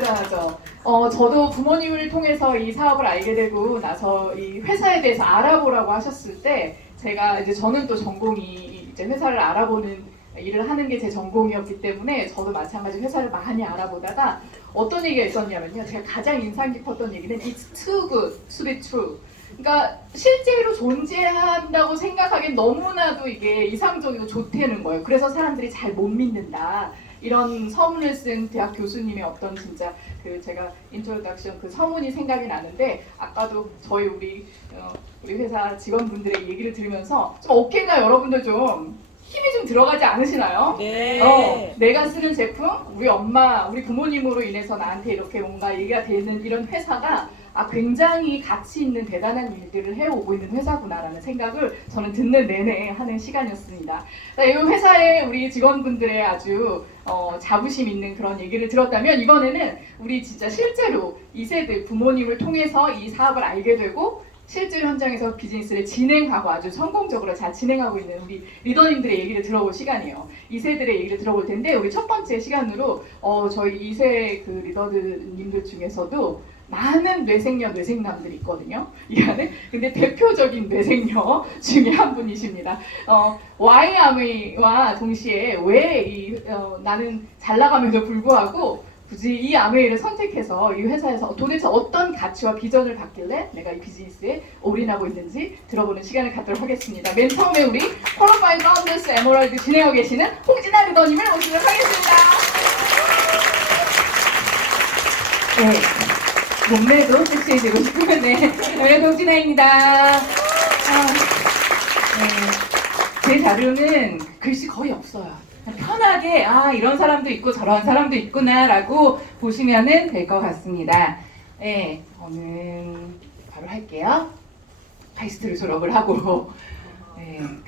대단하죠. 저도 부모님을 통해서 이 사업을 알게 되고 나서 이 회사에 대해서 알아보라고 하셨을 때 제가 이제 저는 또 전공이 이제 회사를 알아보는 일을 하는 게 제 전공이었기 때문에 저도 마찬가지 회사를 많이 알아보다가 어떤 얘기가 있었냐면요. 제가 가장 인상 깊었던 얘기는 It's too good to be true. 그러니까 실제로 존재한다고 생각하기엔 너무나도 이게 이상적이고 좋다는 거예요. 그래서 사람들이 잘 못 믿는다. 이런 서문을 쓴 대학 교수님의 어떤 진짜 그 제가 인트로덕션 그 서문이 생각이 나는데 아까도 저희 우리 회사 직원분들의 얘기를 들으면서 좀 어깨가 여러분들 좀 힘이 좀 들어가지 않으시나요? 네. 내가 쓰는 제품, 우리 엄마, 우리 부모님으로 인해서 나한테 이렇게 뭔가 얘기가 되는 이런 회사가 굉장히 가치 있는 대단한 일들을 해오고 있는 회사구나라는 생각을 저는 듣는 내내 하는 시간이었습니다. 이 회사의 우리 직원분들의 아주 자부심 있는 그런 얘기를 들었다면 이번에는 우리 진짜 실제로 2세대 부모님을 통해서 이 사업을 알게 되고 실제로 현장에서 비즈니스를 진행하고 아주 성공적으로 잘 진행하고 있는 우리 리더님들의 얘기를 들어볼 시간이에요. 2세들의 얘기를 들어볼 텐데 우리 첫 번째 시간으로 저희 2세 그 리더님들 중에서도 많은 뇌생녀들이 있거든요. 이 안에. 근데 대표적인 뇌생녀 중에 한 분이십니다. Y아메이와 동시에 왜 나는 잘 나감에도 불구하고 굳이 이 아메이를 선택해서 이 회사에서 도대체 어떤 가치와 비전을 갖길래 내가 이 비즈니스에 올인하고 있는지 들어보는 시간을 갖도록 하겠습니다. 맨 처음에 우리 퀄리파이드 파운더스 에메랄드 진행하고 계시는 홍진아 리더님을 모시도록 하겠습니다. 네, 몸매도 섹시해지고 싶으면 네, 홍진아입니다. 제 자료는 글씨 거의 없어요. 편하게 이런 사람도 있고 저런 사람도 있구나 라고 보시면 될 것 같습니다. 네, 저는 바로 할게요. 카이스트를 졸업을 하고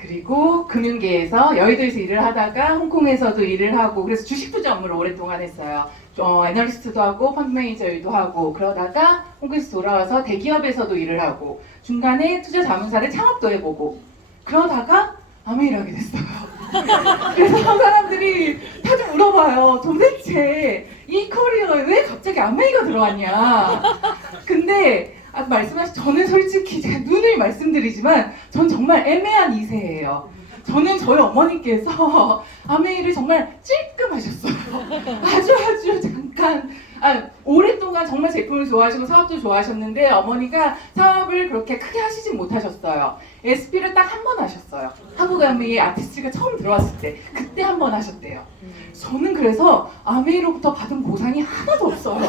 그리고 금융계에서 여의도에서 일을 하다가 홍콩에서도 일을 하고 그래서 주식 투자 업무를 오랫동안 했어요. 애널리스트도 하고 펀드 매니저 일도 하고 그러다가 홍콩에서 돌아와서 대기업에서도 일을 하고 중간에 투자 자문사를 창업도 해보고 그러다가 아메이를 하게 됐어요. 그래서 사람들이 다 좀 물어봐요. 도대체 이 커리어에 왜 갑자기 아메이가 들어왔냐. 근데 말씀하신 저는 솔직히 제가 누누이 말씀드리지만 전 정말 애매한 2세예요. 저는 저희 어머니께서 아메이를 정말 찔끔하셨어요. 아주 잠깐 오랫동안 정말 제품을 좋아하시고 사업도 좋아하셨는데 어머니가 사업을 그렇게 크게 하시진 못하셨어요. SP를 딱 한 번 하셨어요. 한국 아메이 아티스트가 처음 들어왔을 때 그때 한 번 하셨대요. 저는 그래서 아메이로부터 받은 보상이 하나도 없어요.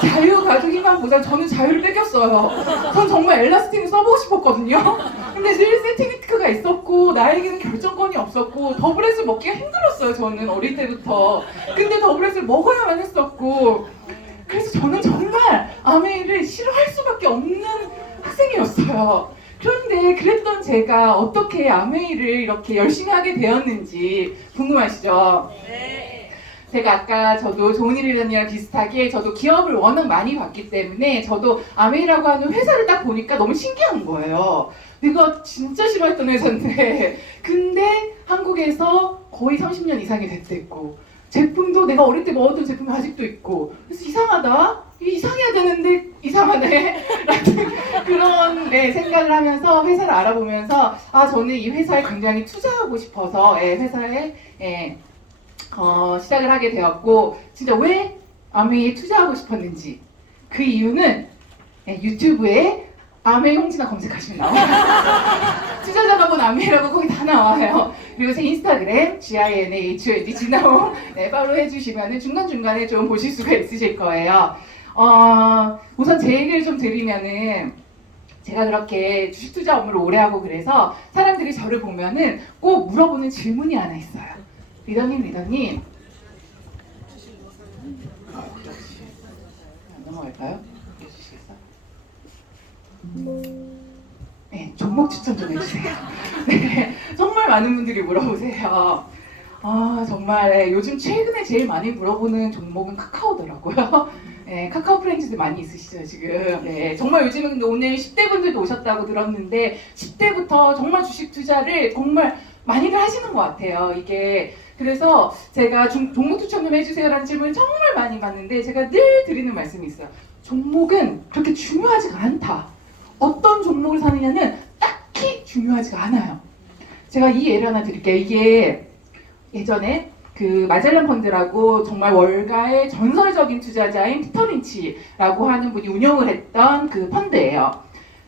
자유, 가족, 희망, 보상 저는 자유를 뺏겼어요. 전 정말 엘라스틴을 써보고 싶었거든요. 근데 늘 세팅리트가 있었고 나에게는 결정권이 없었고 더블햇을 먹기가 힘들었어요. 저는 어릴 때부터. 근데 더블햇을 먹어야만 했었고 그래서 저는 정말 아메이를 싫어할 수밖에 없는 학생이었어요. 그런데 그랬던 제가 어떻게 아메이를 이렇게 열심히 하게 되었는지 궁금하시죠? 네. 제가 아까 저도 좋은 일이라니랑 비슷하게 저도 기업을 워낙 많이 봤기 때문에 저도 아메이라고 하는 회사를 딱 보니까 너무 신기한 거예요. 내가 진짜 싫어했던 회사인데 근데 한국에서 거의 30년 이상이 됐댔고 제품도 내가 어릴 때 먹었던 제품이 아직도 있고 그래서 이상하다? 이상해야 되는데 이상하네 라는 그런 생각을 하면서 회사를 알아보면서 저는 이 회사에 굉장히 투자하고 싶어서 회사에 시작을 하게 되었고 진짜 왜 아메이에 투자하고 싶었는지 그 이유는 유튜브에 아메이 홍진아 검색하시면 나와요. 투자자가본 아메이라고 거기 다 나와요. 그리고 제 인스타그램 GINAHOD 진아홍 팔로우 해주시면 중간중간에 좀 보실 수가 있으실 거예요. 우선 제 얘기를 좀 드리면은 제가 그렇게 주식 투자 업무를 오래 하고 그래서 사람들이 저를 보면은 꼭 물어보는 질문이 하나 있어요. 리더님 안 넘어갈까요? 해주시겠어? 네, 종목 추천 좀 해주세요. 네, 정말 많은 분들이 물어보세요. 정말 요즘 최근에 제일 많이 물어보는 종목은 카카오더라고요. 네, 카카오 프랜차이즈 많이 있으시죠 지금. 네, 정말 요즘은 오늘 10대 분들도 오셨다고 들었는데 10대부터 정말 주식 투자를 정말 많이들 하시는 것 같아요. 이게 그래서 제가 종목 추천 좀 해주세요라는 질문을 정말 많이 받는데 제가 늘 드리는 말씀이 있어요. 종목은 그렇게 중요하지가 않다. 어떤 종목을 사느냐는 딱히 중요하지가 않아요. 제가 이 예를 하나 드릴게요. 이게 예전에 그 마젤란 펀드라고 정말 월가의 전설적인 투자자인 피터 린치라고 하는 분이 운영을 했던 그 펀드예요.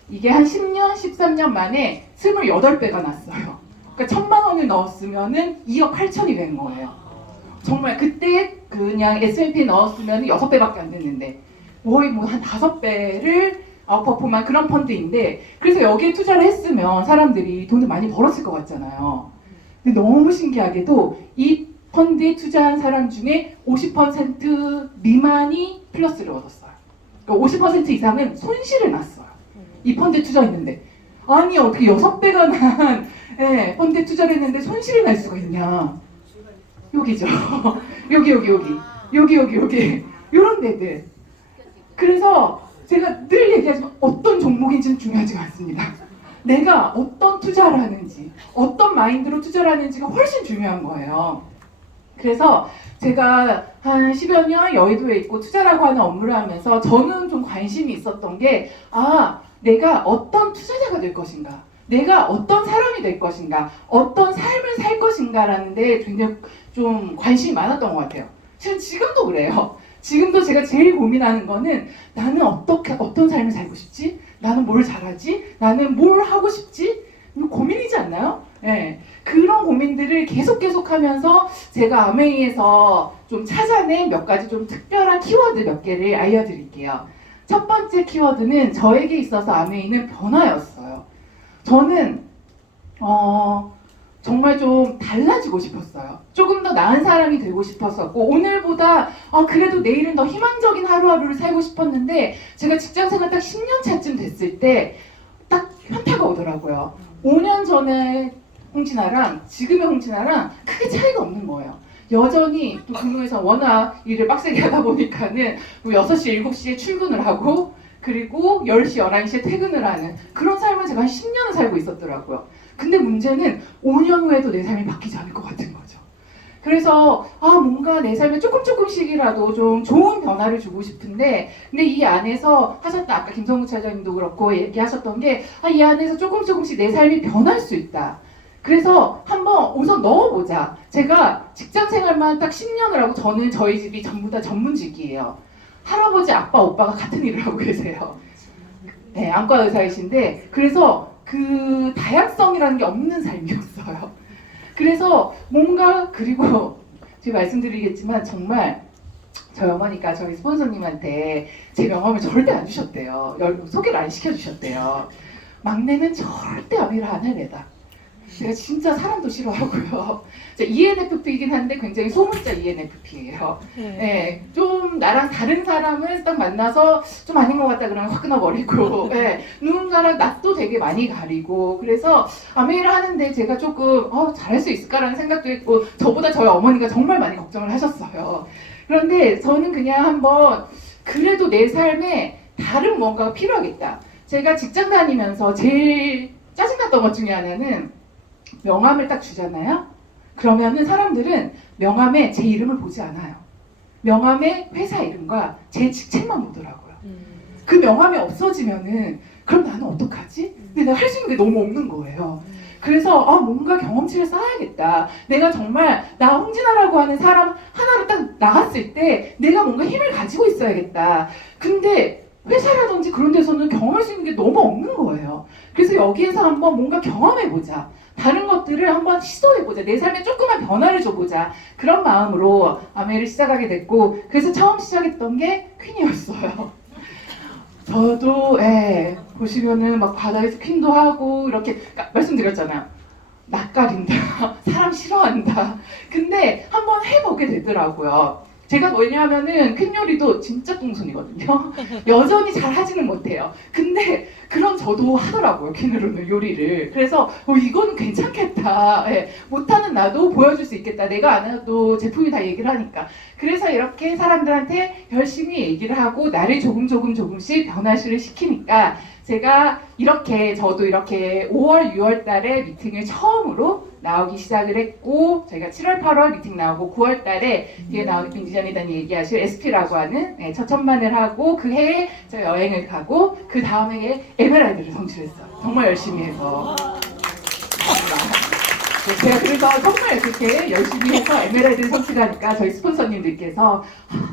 이게 한 10년, 13년 만에 28배가 났어요. 그러니까 1,000만 원을 넣었으면은 2억 8천이 된 거예요. 정말 그때 그냥 S&P 넣었으면 6배밖에 안 됐는데 거의 뭐 한 5배를 아웃퍼폼한 그런 펀드인데, 그래서 여기에 투자를 했으면 사람들이 돈을 많이 벌었을 것 같잖아요. 근데 너무 신기하게도 이 펀드에 투자한 사람 중에 50% 미만이 플러스를 얻었어요. 그러니까 50% 이상은 손실을 났어요. 이 펀드에 투자했는데. 아니 어떻게 6배가 난 펀드에 투자를 했는데 손실이 날 수가 있냐. 여기죠. 여기 이런 데들. 그래서 제가 늘 얘기하지만 어떤 종목인지는 중요하지 않습니다. 내가 어떤 투자를 하는지, 어떤 마인드로 투자를 하는지가 훨씬 중요한 거예요. 그래서 제가 한 10여 년 여의도에 있고 투자라고 하는 업무를 하면서 저는 좀 관심이 있었던 게, 내가 어떤 투자자가 될 것인가, 내가 어떤 사람이 될 것인가, 어떤 삶을 살 것인가라는 데 굉장히 좀 관심이 많았던 것 같아요. 지금도 그래요. 지금도 제가 제일 고민하는 거는 나는 어떤 삶을 살고 싶지? 나는 뭘 잘하지? 나는 뭘 하고 싶지? 이거 고민이지 않나요? 네. 그런 고민들을 계속 하면서 제가 아메이에서 좀 찾아낸 몇 가지 좀 특별한 키워드 몇 개를 알려드릴게요. 첫 번째 키워드는 저에게 있어서 아메이는 변화였어요. 저는 정말 좀 달라지고 싶었어요. 조금 더 나은 사람이 되고 싶었었고, 오늘보다 그래도 내일은 더 희망적인 하루하루를 살고 싶었는데, 제가 직장생활 딱 10년 차쯤 됐을 때 딱 현타가 오더라고요. 5년 전에 홍진아랑 지금의 홍진아랑 크게 차이가 없는 거예요. 여전히 또 근무에서 워낙 일을 빡세게 하다 보니까는 6시, 7시에 출근을 하고, 그리고 10시, 11시에 퇴근을 하는 그런 삶을 제가 한 10년을 살고 있었더라고요. 근데 문제는 5년 후에도 내 삶이 바뀌지 않을 것 같은 거죠. 그래서 뭔가 내 삶에 조금씩이라도 좀 좋은 변화를 주고 싶은데, 근데 이 안에서 하셨던 아까 김성구 차장님도 그렇고 얘기하셨던 게 이 안에서 조금씩 내 삶이 변할 수 있다. 그래서 한번 우선 넣어보자. 제가 직장 생활만 딱 10년을 하고, 저는 저희 집이 전부 다 전문직이에요. 할아버지, 아빠, 오빠가 같은 일을 하고 계세요. 네, 안과 의사이신데, 그래서 그 다양성이라는 게 없는 삶이었어요. 그래서 뭔가, 그리고 제가 말씀드리겠지만 정말 저희 어머니가 저희 스폰서님한테 제 명함을 절대 안 주셨대요. 소개를 안 시켜주셨대요. 막내는 절대 아미를 안 해내다. 제가 진짜 사람도 싫어하고요. ENFP이긴 한데 굉장히 소문자 ENFP예요. 네, 좀 나랑 다른 사람을 딱 만나서 좀 아닌 것 같다 그러면 확 끊어버리고, 누군가랑 낯도 되게 많이 가리고, 그래서 아메이를 하는데 제가 조금 잘할 수 있을까라는 생각도 했고, 저보다 저희 어머니가 정말 많이 걱정을 하셨어요. 그런데 저는 그냥 한번 그래도 내 삶에 다른 뭔가가 필요하겠다. 제가 직장 다니면서 제일 짜증났던 것 중에 하나는 명함을 딱 주잖아요. 그러면은 사람들은 명함에 제 이름을 보지 않아요. 명함에 회사 이름과 제 직책만 보더라고요. 그 명함이 없어지면은 그럼 나는 어떡하지? 근데 내가 할 수 있는 게 너무 없는 거예요. 그래서 뭔가 경험치를 쌓아야겠다. 내가 정말 나 홍진아라고 하는 사람 하나로 딱 나갔을 때 내가 뭔가 힘을 가지고 있어야겠다. 근데 회사라든지 그런 데서는 경험할 수 있는 게 너무 없는 거예요. 그래서 여기에서 한번 뭔가 경험해보자. 다른 것들을 한번 시도해보자. 내 삶에 조그만 변화를 줘보자. 그런 마음으로 아메이를 시작하게 됐고, 그래서 처음 시작했던 게 퀸이었어요. 저도 보시면은 막 바다에서 퀸도 하고 이렇게 말씀드렸잖아요. 낯가린다. 사람 싫어한다. 근데 한번 해보게 되더라고요. 제가 왜냐하면은 퀸 요리도 진짜 똥손이거든요. 여전히 잘 하지는 못해요. 근데 그런 저도 하더라고요. 퀸으로는 요리를. 그래서 이거는 괜찮겠다. 못하는 나도 보여줄 수 있겠다. 내가 안 해도 제품이 다 얘기를 하니까. 그래서 이렇게 사람들한테 열심히 얘기를 하고 나를 조금씩 변화를 시키니까 제가 저도 이렇게 5월, 6월 달에 미팅을 처음으로 나오기 시작을 했고 저희가 7월, 8월 미팅 나오고 9월 달에 뒤에 나오는 빈지전이단이 얘기하실 SP라고 하는 첫 천만을 하고 그 해에 저희 여행을 가고 그 다음 해에 에메랄드를 성취했어요. 정말 열심히 해서. 제가 그래서 정말 그렇게 열심히 해서 에메랄드를 성취하니까 저희 스폰서님들께서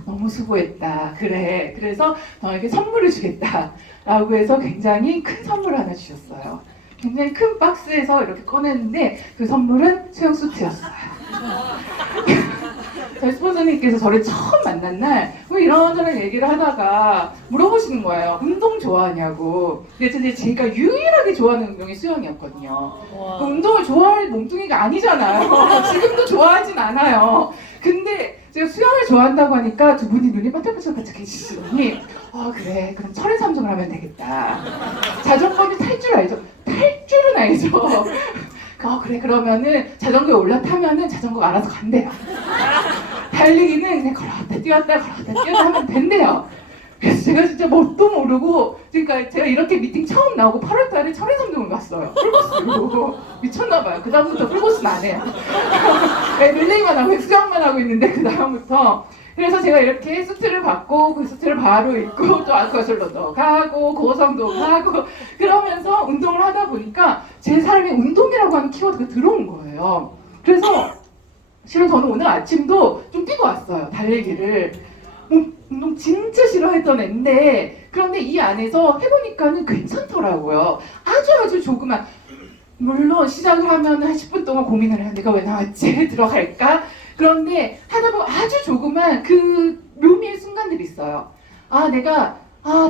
너무 수고했다. 그래. 그래서 너에게 선물을 주겠다. 라고 해서 굉장히 큰 선물을 하나 주셨어요. 굉장히 큰 박스에서 이렇게 꺼냈는데 그 선물은 수영 수트였어요. 저희 스폰서님께서 저를 처음 만난 날 뭐 이런저런 얘기를 하다가 물어보시는 거예요. 운동 좋아하냐고. 근데 제가 유일하게 좋아하는 운동이 수영이었거든요. 운동을 좋아할 몸뚱이가 아니잖아요. 지금도 좋아하진 않아요. 근데 제가 수영을 좋아한다고 하니까 두 분이 눈이 반짝반짝해지시더니 그래 그럼 철인 3종을 하면 되겠다. 자전거는 탈 줄 알죠? 탈 줄은 알죠. 그래 그러면은 자전거에 올라타면은 자전거가 알아서 간대요. 달리기는 그냥 걸었다 뛰었다 하면 된대요. 그래서 제가 진짜 뭣도 모르고 그러니까 제가 이렇게 미팅 처음 나오고 8월 달에 철인 3종을 갔어요. 풀코스로. 미쳤나봐요. 그 다음부터 풀코스는 안 해요. 릴레이만 하고 수영만 하고 있는데 그 다음부터 그래서 제가 이렇게 수트를 받고 그 수트를 바로 입고 또 아쿠아슬로도 가고 고성도 가고 그러면서 운동을 하다 보니까 제 삶에 운동이라고 하는 키워드가 들어온 거예요. 그래서 실은 저는 오늘 아침도 좀 뛰고 왔어요. 달리기를. 운동 진짜 싫어했던 애인데 그런데 이 안에서 해보니까는 괜찮더라고요. 아주 조그만 물론 시작을 하면 한 10분 동안 고민을 해요. 내가 왜 나왔지? 들어갈까? 그런데 하다 보면 아주 조그만 그 묘미의 순간들이 있어요. 내가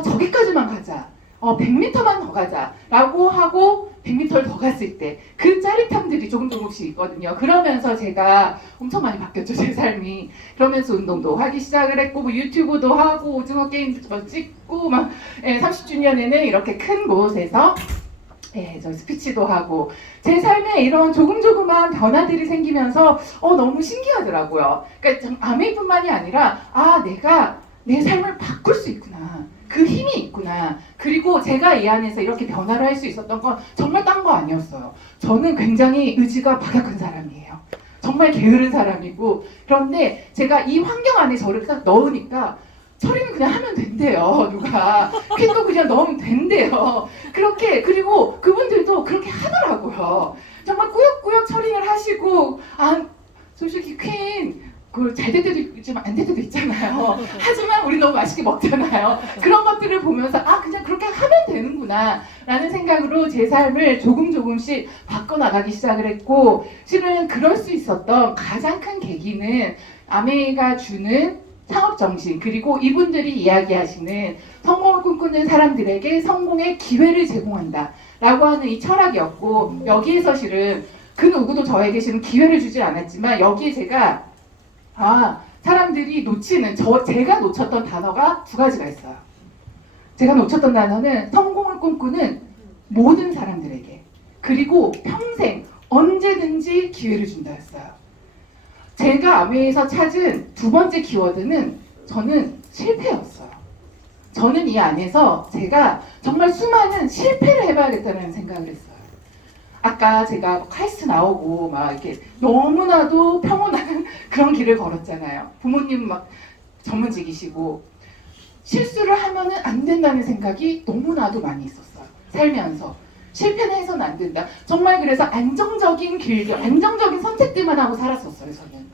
저기까지만 가자. 100m만 더 가자. 라고 하고 100m를 더 갔을 때 그 짜릿함들이 조금씩 있거든요. 그러면서 제가 엄청 많이 바뀌었죠. 제 삶이. 그러면서 운동도 하기 시작을 했고 뭐 유튜브도 하고 오징어 게임도 찍고 막 30주년에는 이렇게 큰 곳에서 저 스피치도 하고 제 삶에 이런 조금조금한 변화들이 생기면서 너무 신기하더라고요. 그러니까 아메이뿐만이 아니라 내가 내 삶을 바꿀 수 있구나. 그 힘이 있구나. 그리고 제가 이 안에서 이렇게 변화를 할 수 있었던 건 정말 딴 거 아니었어요. 저는 굉장히 의지가 박약한 사람이에요. 정말 게으른 사람이고 그런데 제가 이 환경 안에 저를 딱 넣으니까 처리는 그냥 하면 된대요. 누가 퀸도 그냥 넣으면 된대요. 그렇게 그리고 그분들도 그렇게 하더라고요. 정말 꾸역꾸역 처리를 하시고 솔직히 퀸 잘 될 때도 있지만 안 될 때도 있잖아요. 하지만 우리 너무 맛있게 먹잖아요. 그런 것들을 보면서 그냥 그렇게 하면 되는구나 라는 생각으로 제 삶을 조금씩 바꿔나가기 시작을 했고 실은 그럴 수 있었던 가장 큰 계기는 아메이가 주는 창업정신 그리고 이분들이 이야기하시는 성공을 꿈꾸는 사람들에게 성공의 기회를 제공한다 라고 하는 이 철학이었고 여기에서 실은 그 누구도 저에게 실은 기회를 주지 않았지만 여기에 제가 사람들이 놓치는 제가 놓쳤던 단어가 두 가지가 있어요. 제가 놓쳤던 단어는 성공을 꿈꾸는 모든 사람들에게 그리고 평생 언제든지 기회를 준다였어요. 제가 아메이에서 찾은 두 번째 키워드는 저는 실패였어요. 저는 이 안에서 제가 정말 수많은 실패를 해봐야겠다는 생각을 했어요. 아까 제가 카이스트 나오고 막 이렇게 너무나도 평온한 그런 길을 걸었잖아요. 부모님 막 전문직이시고 실수를 하면은 안 된다는 생각이 너무나도 많이 있었어요. 살면서 실패는 해서는 안 된다. 정말 그래서 안정적인 길들, 안정적인 선택들만 하고 살았었어요. 저는.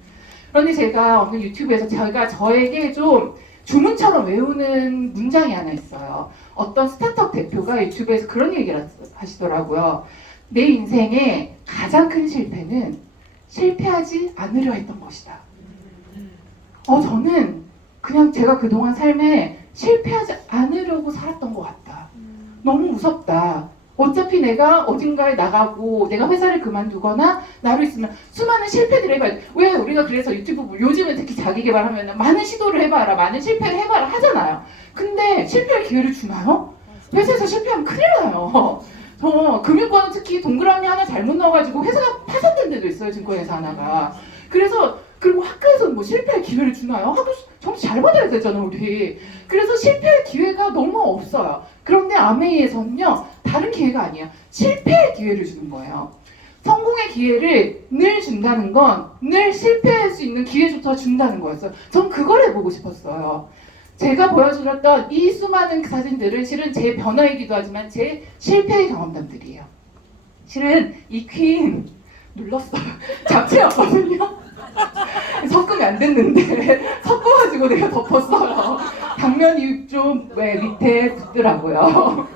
그런데 제가 오늘 유튜브에서 제가 저에게 좀 주문처럼 외우는 문장이 하나 있어요. 어떤 스타트업 대표가 유튜브에서 그런 얘기를 하시더라고요. 내 인생의 가장 큰 실패는 실패하지 않으려 했던 것이다. 저는 그냥 제가 그동안 삶에 실패하지 않으려고 살았던 것 같다. 너무 무섭다. 어차피 내가 어딘가에 나가고 내가 회사를 그만두거나 나로 있으면 수많은 실패들을 해봐야 돼. 왜 우리가 그래서 유튜브 요즘은 특히 자기 개발하면 많은 시도를 해봐라, 많은 실패를 해봐라 하잖아요. 근데 실패할 기회를 주나요? 회사에서 실패하면 큰일 나요. 금융권은 특히 동그라미 하나 잘못 넣어가지고 회사가 파산된 데도 있어요. 증권회사 하나가. 그리고 학교에서는 뭐 실패할 기회를 주나요? 학교 점수 잘 받아야 되잖아 우리. 그래서 실패할 기회가 너무 없어요. 그런데 아메이에서는요 다른 기회가 아니에요. 실패할 기회를 주는 거예요. 성공의 기회를 늘 준다는 건 늘 실패할 수 있는 기회조차 준다는 거였어요. 전 그걸 해보고 싶었어요. 제가 보여드렸던 이 수많은 사진들은 실은 제 변화이기도 하지만 제 실패의 경험담들이에요. 실은 이 퀸 눌렀어요. 잡채였거든요. 섞으면 안 됐는데 섞어가지고 내가 덮었어요. 당면이 좀 밑에 붙더라고요.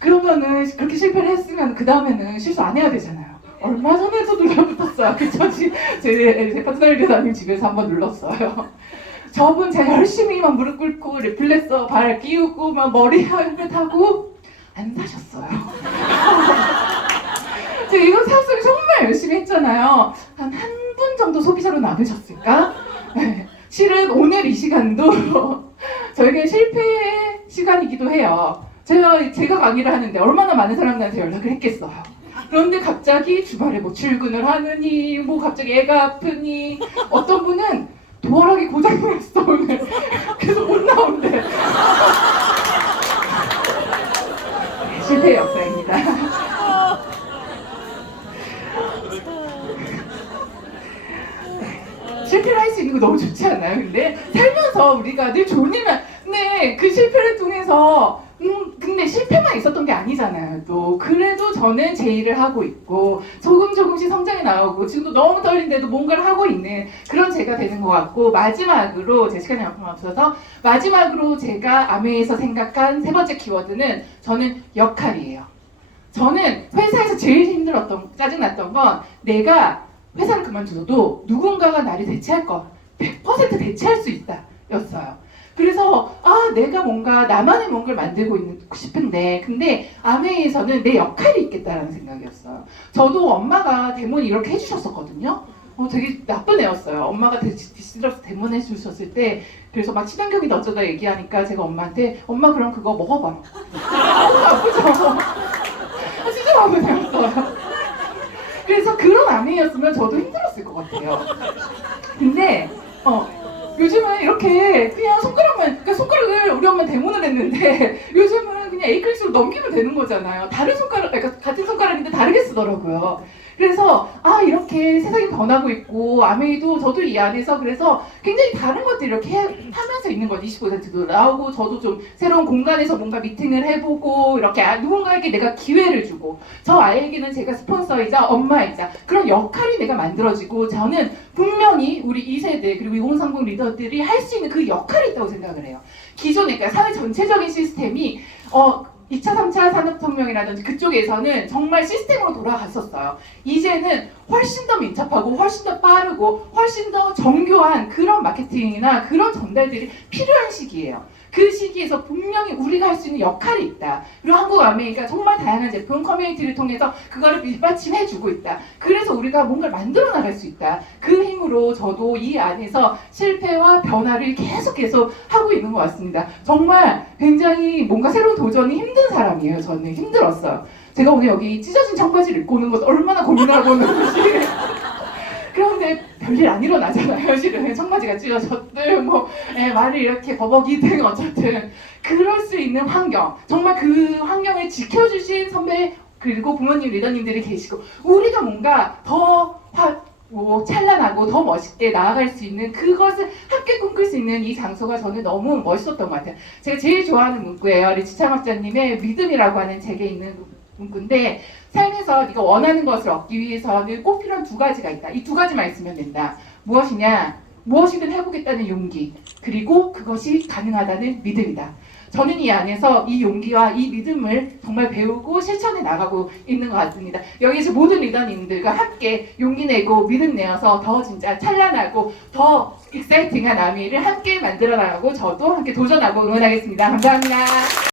그러면은 그렇게 실패를 했으면 그 다음에는 실수 안 해야 되잖아요. 얼마 전에도 눌러붙었어요. 그쵸? 제 파트너 리더님 집에서 한번 눌렀어요. 저분 제가 열심히 막 무릎 꿇고 리플렉서 발 끼우고 막 머리 헬멧 하고 안 사셨어요. 제가 이거 사업을 정말 열심히 했잖아요. 한 분 정도 소비자로 남으셨을까? 네. 실은 오늘 이 시간도 저에게 실패의 시간이기도 해요. 제가 강의를 하는데 얼마나 많은 사람들한테 연락을 했겠어요. 그런데 갑자기 주말에 뭐 출근을 하느니, 뭐 갑자기 애가 아프니, 어떤 분은 도어락이 고장났어 오늘. 그래서 못 나온대. 실패의 역사입니다. 실패를 할 수 있는 거 너무 좋지 않나요? 근데 살면서 우리가 늘 좋은 일만, 근데 그 실패를 통해서 근데 실패만 있었던 게 아니잖아요. 또 그래도 저는 제 일을 하고 있고 조금씩 성장이 나오고 지금도 너무 떨린데도 뭔가를 하고 있는 그런 제가 되는 것 같고, 마지막으로 제 시간이 얼마 없어서 마지막으로 제가 아메에서 생각한 세 번째 키워드는 저는 역할이에요. 저는 회사에서 제일 힘들었던, 짜증났던 건 내가 회사를 그만두어도 누군가가 나를 대체할 거 100% 대체할 수 있다 였어요. 그래서 내가 뭔가 나만의 뭔가를 만들고 싶은데, 근데 아메이에서는 내 역할이 있겠다라는 생각이었어요. 저도 엄마가 대문 이렇게 해주셨었거든요. 되게 나쁜 애였어요. 엄마가 디스트러스 대문 해주셨을 때, 그래서 막 친환경이다 어쩌다 얘기하니까 제가 엄마한테 엄마 그럼 그거 먹어봐. 나쁘죠? 진짜 나쁜 애였어요. 그래서 그런 아내였으면 저도 힘들었을 것 같아요. 근데 요즘은 이렇게 그냥 그러니까 손가락을 우리 엄마 대문을 했는데 요즘은 그냥 A클릭으로 넘기면 되는 거잖아요. 다른 손가락, 그러니까 같은 손가락인데 다르게 쓰더라고요. 그래서 이렇게 세상이 변하고 있고 아메이도 저도 이 안에서 그래서 굉장히 다른 것들 이렇게 하면서 있는 것, 25%도 나오고 저도 좀 새로운 공간에서 뭔가 미팅을 해보고 이렇게 누군가에게 내가 기회를 주고, 저 아이에게는 제가 스폰서이자 엄마이자 그런 역할이 내가 만들어지고, 저는 분명히 우리 2세대 그리고 2030 리더들이 할 수 있는 그 역할이 있다고 생각을 해요. 기존에 그러니까 사회 전체적인 시스템이 2차, 3차 산업혁명이라든지 그쪽에서는 정말 시스템으로 돌아갔었어요. 이제는 훨씬 더 민첩하고 훨씬 더 빠르고 훨씬 더 정교한 그런 마케팅이나 그런 전달들이 필요한 시기예요. 그 시기에서 분명히 우리가 할 수 있는 역할이 있다. 그리고 한국 아메이가 정말 다양한 제품 커뮤니티를 통해서 그거를 밑받침해주고 있다. 그래서 우리가 뭔가를 만들어 나갈 수 있다. 그 힘으로 저도 이 안에서 실패와 변화를 계속 하고 있는 것 같습니다. 정말 굉장히 뭔가 새로운 도전이 힘든 사람이에요. 저는 힘들었어요. 제가 오늘 여기 찢어진 청바지를 입고 오는 것 얼마나 고민하고 오는지. 그런데 별일 안 일어나잖아요. 실은 청바지가 찢어졌든 말을 이렇게 버벅이든 어쨌든 그럴 수 있는 환경, 정말 그 환경을 지켜주신 선배 그리고 부모님 리더님들이 계시고, 우리가 뭔가 더 찬란하고 더 멋있게 나아갈 수 있는 그것을 함께 꿈꿀 수 있는 이 장소가 저는 너무 멋있었던 것 같아요. 제가 제일 좋아하는 문구예요. 리치참 학자님의 믿음이라고 하는 책에 있는 문구인데, 삶에서 네가 원하는 것을 얻기 위해서는 꼭 필요한 두 가지가 있다. 이 두 가지만 있으면 된다. 무엇이냐? 무엇이든 해보겠다는 용기, 그리고 그것이 가능하다는 믿음이다. 저는 이 안에서 이 용기와 이 믿음을 정말 배우고 실천해 나가고 있는 것 같습니다. 여기서 모든 리더님들과 함께 용기 내고 믿음 내어서 더 진짜 찬란하고 더 익사이팅한 아미를 함께 만들어 나가고 저도 함께 도전하고 응원하겠습니다. 감사합니다.